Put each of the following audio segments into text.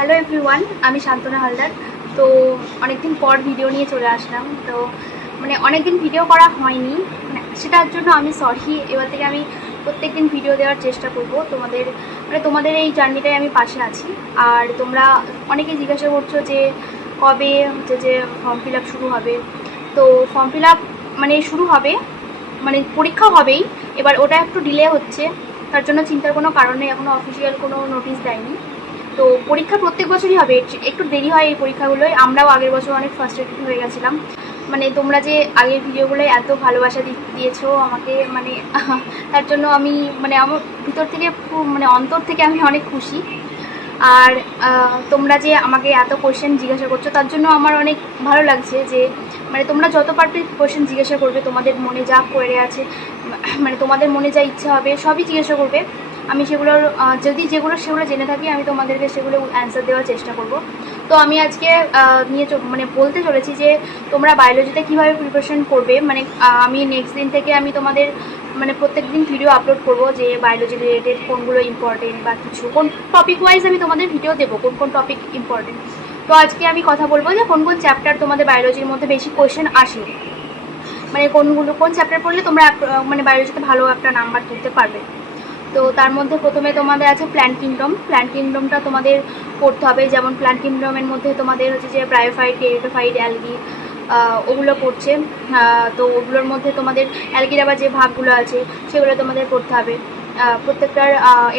Hello everyone, আমি শান্তনা হালদার। তো অনেকদিন পর ভিডিও নিয়ে চলে আসলাম। তো অনেকদিন ভিডিও করা হয়নি, সেটার জন্য আমি সরি। এবার থেকে আমি প্রত্যেকদিন ভিডিও দেওয়ার চেষ্টা করব। তোমাদের এই জার্নিটায় আমি পাশে আছি। আর তোমরা অনেকেই জিজ্ঞাসা করছো যে কবে হচ্ছে যে ফর্ম ফিল আপ শুরু হবে। তো ফর্ম ফিল আপ শুরু হবে, পরীক্ষা হবেই। এবার ওটা একটু ডিলে হচ্ছে, তার জন্য চিন্তার কোনো কারণ নেই। এখনও অফিসিয়াল কোনো নোটিশ দেয়নি। তো পরীক্ষা প্রত্যেক বছরই হবে, একটু দেরি হয় এই পরীক্ষাগুলোয়। আমরাও আগের বছর অনেক ফার্স্ট্রেটেড হয়ে গেছিলাম। তোমরা যে আগের ভিডিওগুলোয় এত ভালোবাসা দিয়েছো আমাকে, তার জন্য আমি আমার ভিতর থেকে খুব অন্তর থেকে আমি অনেক খুশি। আর তোমরা যে আমাকে এত কোয়েশ্চেন জিজ্ঞাসা করছো তার জন্য আমার অনেক ভালো লাগছে যে তোমরা যত পারবে কোয়েশ্চেন জিজ্ঞাসা করবে, তোমাদের মনে যা কোয়েরি আছে, তোমাদের মনে যা ইচ্ছা হবে সবই জিজ্ঞাসা করবে। আমি সেগুলোর সেগুলো জেনে থাকি, আমি তোমাদেরকে সেগুলো অ্যান্সার দেওয়ার চেষ্টা করব। তো আমি আজকে বলতে চলেছি যে তোমরা বায়োলজিতে কীভাবে প্রিপারেশন করবে। আমি নেক্সট দিন থেকে আমি তোমাদের প্রত্যেক দিন ভিডিও আপলোড করব যে বায়োলজি রিলেটেড কোনগুলো ইম্পর্টেন্ট বা কিছু কোন টপিক ওয়াইজ আমি তোমাদের ভিডিও দেবো কোন কোন টপিক ইম্পর্টেন্ট। তো আজকে আমি কথা বলবো যে কোন কোন চ্যাপ্টার তোমাদের বায়োলজির মধ্যে বেশি কোয়েশ্চেন আসে, কোন চ্যাপ্টার পড়লে তোমরা বায়োলজিতে ভালো একটা নাম্বার তুলতে পারবে। তো তার মধ্যে প্রথমে তোমাদের আছে প্ল্যান্ট কিংডম। প্ল্যান্ট কিংডমটা তোমাদের পড়তে হবে। যেমন প্ল্যান্ট কিংডমের মধ্যে তোমাদের হচ্ছে যে ব্রায়োফাইট, টেরিডোফাইট, অ্যালগি, ওগুলো পড়ছে। তো ওগুলোর মধ্যে তোমাদের অ্যালগির আবার যে ভাগগুলো আছে সেগুলো তোমাদের পড়তে হবে। প্রত্যেকটার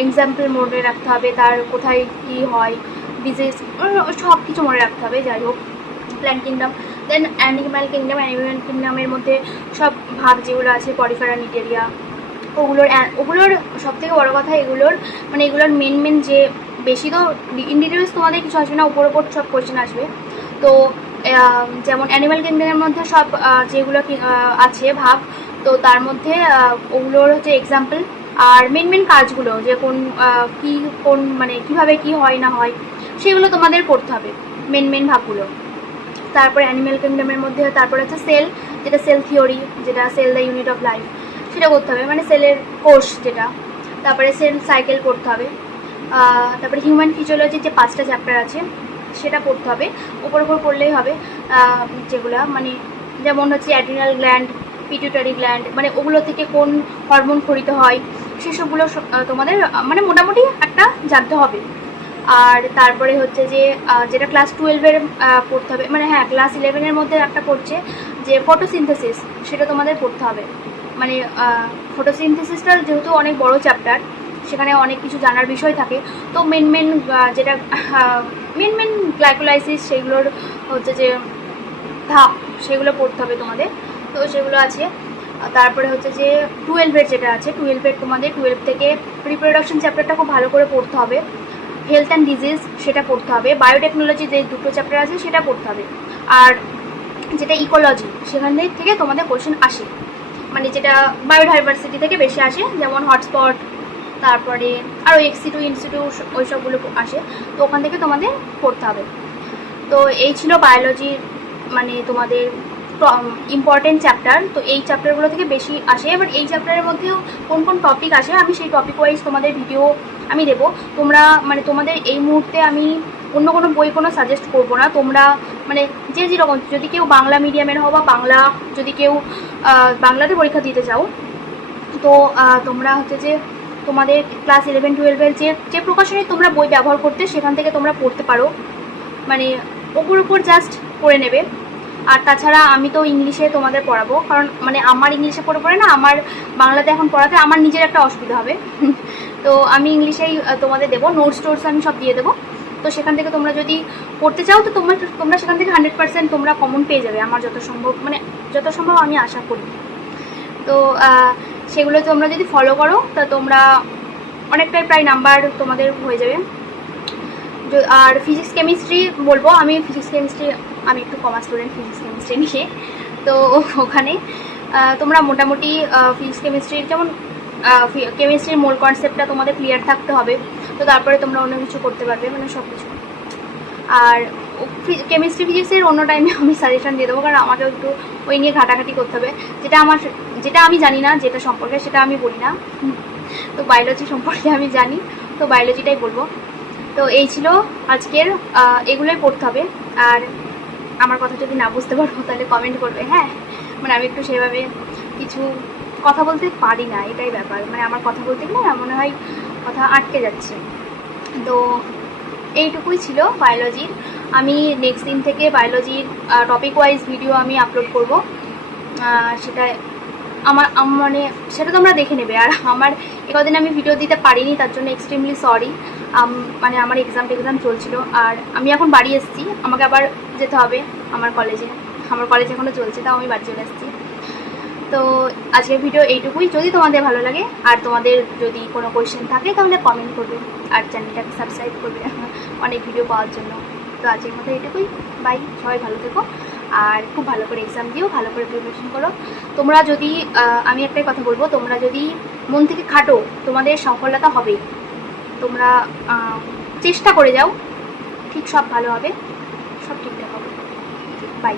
এক্সাম্পল মনে রাখতে হবে, তার কোথায় কী হয়, ডিজিজ, সব কিছু মনে রাখতে হবে। যাই হোক, প্ল্যান্ট কিংডম। দেন অ্যানিম্যাল কিংডম। অ্যানিম্যাল কিংডমের মধ্যে সব ভাগ যেগুলো আছে, পরিফেরা, নিটেরিয়া, ওগুলোর সবথেকে বড় কথা এগুলোর এগুলোর মেন যে বেশি তো ইন ডিটেলস তোমাদের কিছু আসবে না, উপর সব কোয়েশ্চেন আসবে। তো যেমন অ্যানিম্যাল কিংডমের মধ্যে সব যেগুলো আছে ভাগ, তো তার মধ্যে ওগুলোর হচ্ছে এক্সাম্পল আর মেন কাজগুলো, যে কোন কীভাবে কী হয় না হয় সেগুলো তোমাদের পড়তে হবে, মেন ভাগগুলো। তারপরে অ্যানিম্যাল কিংডমের মধ্যে তারপরে হচ্ছে সেল, যেটা সেল থিওরি, যেটা cell the unit of life, সেটা করতে হবে, সেলের কোর্স যেটা। তারপরে সেল সাইকেল পড়তে হবে। তারপরে হিউম্যান ফিজিওলজির যে 5টা চ্যাপ্টার আছে সেটা পড়তে হবে, উপর পড়লেই হবে। যেগুলো যেমন হচ্ছে অ্যাড্রিনাল গ্ল্যান্ড, পিটুইটারি গ্ল্যান্ড, ওগুলো থেকে কোন হরমোন খরিত হয় সেসবগুলো তোমাদের মোটামুটি একটা জানতে হবে। আর তারপরে হচ্ছে যে যেটা ক্লাস 12-এর পড়তে হবে, হ্যাঁ ক্লাস 11-এর মধ্যে একটা পড়ছে যে ফটোসিনথেসিস, সেটা তোমাদের পড়তে হবে। ফটোসিনথেসিসটা যেহেতু অনেক বড় চ্যাপ্টার, সেখানে অনেক কিছু জানার বিষয় থাকে। তো মেন যেটা মেন গ্লাইকোলাইসিস, সেগুলোর হচ্ছে যে ধাপ, সেগুলো পড়তে হবে তোমাদের। তো সেগুলো আছে। তারপরে হচ্ছে যে 12-এর যেটা আছে, 12-এর তোমাদের 12 থেকে রিপ্রোডাকশন চ্যাপ্টারটা খুব ভালো করে পড়তে হবে। হেলথ অ্যান্ড ডিজিজ সেটা পড়তে হবে। বায়োটেকনোলজি যে 2টো চ্যাপ্টার আছে সেটা পড়তে হবে। আর যেটা ইকোলজি, সেখান থেকে তোমাদের কোয়েশ্চেন আসে, যেটা বায়োডাইভার্সিটি থেকে বেশি আসে, যেমন হটস্পট, তারপরে আরও এক্সিটু ইনস্টিটিউ, ওই সবগুলো আসে। তো ওখান থেকে তোমাদের পড়তে হবে। তো এই ছিল বায়োলজির তোমাদের ইম্পর্টেন্ট চ্যাপ্টার। তো এই চ্যাপ্টারগুলো থেকে বেশি আসে। এবার এই চ্যাপ্টারের মধ্যেও কোন কোন টপিক আসে আমি সেই টপিক ওয়াইজ তোমাদের ভিডিও আমি দেবো। তোমরা তোমাদের এই মুহূর্তে আমি অন্য কোনো বই কোনো সাজেস্ট করবো না। তোমরা যে যেরকম, যদি কেউ বাংলা মিডিয়ামের হও বা বাংলা, যদি কেউ বাংলাতে পরীক্ষা দিতে চাও, তো তোমরা হচ্ছে যে তোমাদের ক্লাস 11-12-এর যে প্রকাশনী তোমরা বই ব্যবহার করতে, সেখান থেকে তোমরা পড়তে পারো। ওপর জাস্ট পড়ে নেবে। আর তাছাড়া আমি তো ইংলিশে তোমাদের পড়াবো, কারণ আমার ইংলিশে পড়ে না, আমার বাংলাতে এখন পড়াতে আমার নিজের একটা অসুবিধা হবে। তো আমি ইংলিশেই তোমাদের দেবো, নোটস আমি সব দিয়ে দেবো। তো সেখান থেকে তোমরা যদি পড়তে চাও তো তোমরা সেখান থেকে 100% তোমরা কমন পেয়ে যাবে, আমার যত সম্ভব আমি আশা করি। তো সেগুলো তোমরা যদি ফলো করো তা তোমরা অনেকটাই প্রায় নাম্বার তোমাদের হয়ে যাবে। আর ফিজিক্স কেমিস্ট্রি বলবো, আমি একটু কমার্স স্টুডেন্ট, ফিজিক্স কেমিস্ট্রি নিয়ে। তো ওখানে তোমরা মোটামুটি ফিজিক্স কেমিস্ট্রির যেমন কেমিস্ট্রির মূল কনসেপ্টটা তোমাদের ক্লিয়ার থাকতে হবে। তো তারপরে তোমরা অন্য কিছু করতে পারবে, সব কিছু। আর কেমিস্ট্রি ফিজিক্সের অন্য টাইমে আমি সাজেশন দিয়ে দেবো, কারণ আমাকেও একটু ওই নিয়ে ঘাটাঘাটি করতে হবে। যেটা আমি জানি না, যেটা সম্পর্কে, সেটা আমি বলি না। তো বায়োলজি সম্পর্কে আমি জানি, তো বায়োলজিটাই বলবো। তো এই ছিল আজকের, এগুলোই পড়তে হবে। আর আমার কথা যদি না বুঝতে পারবো তাহলে কমেন্ট করবে, হ্যাঁ। মানে আমি একটু সেভাবে কিছু কথা বলতে পারি না, এটাই ব্যাপার। মানে আমার কথা বলতে গেলে না মনে হয় কথা আটকে যাচ্ছে। তো এইটুকুই ছিল বায়োলজির। আমি নেক্সট দিন থেকে বায়োলজির টপিক ওয়াইজ ভিডিও আমি আপলোড করব। সেটা মানে সেটা তোমরা দেখে নেবে। আর আমার কদিন আমি ভিডিও দিতে পারিনি, তার জন্য এক্সট্রিমলি সরি। মানে আমার এক্সাম চলছিল, আর আমি এখন বাড়ি এসেছি, আমাকে আবার যেতে হবে আমার কলেজে। আমার কলেজ এখনও চলছে, তাও আমি বাড়ি চলে এসেছি। তো আজকের ভিডিও এইটুকুই। যদি তোমাদের ভালো লাগে আর তোমাদের যদি কোনো কোয়েশ্চেন থাকে তাহলে কমেন্ট করবে, আর চ্যানেলটাকে সাবস্ক্রাইব করবে অনেক ভিডিও পাওয়ার জন্য। তো আজকের মতো এইটুকুই, বাই। সবাই ভালো থেকো, আর খুব ভালো করে এক্সাম দিও, ভালো করে প্রিপারেশন করো। তোমরা যদি আমি একটাই কথা বলবো, তোমরা যদি মন থেকে খাটো তোমাদের সফলতা হবে। তোমরা চেষ্টা করে যাও, ঠিক সব ভালো হবে, সব ঠিকঠাক হবে। বাই।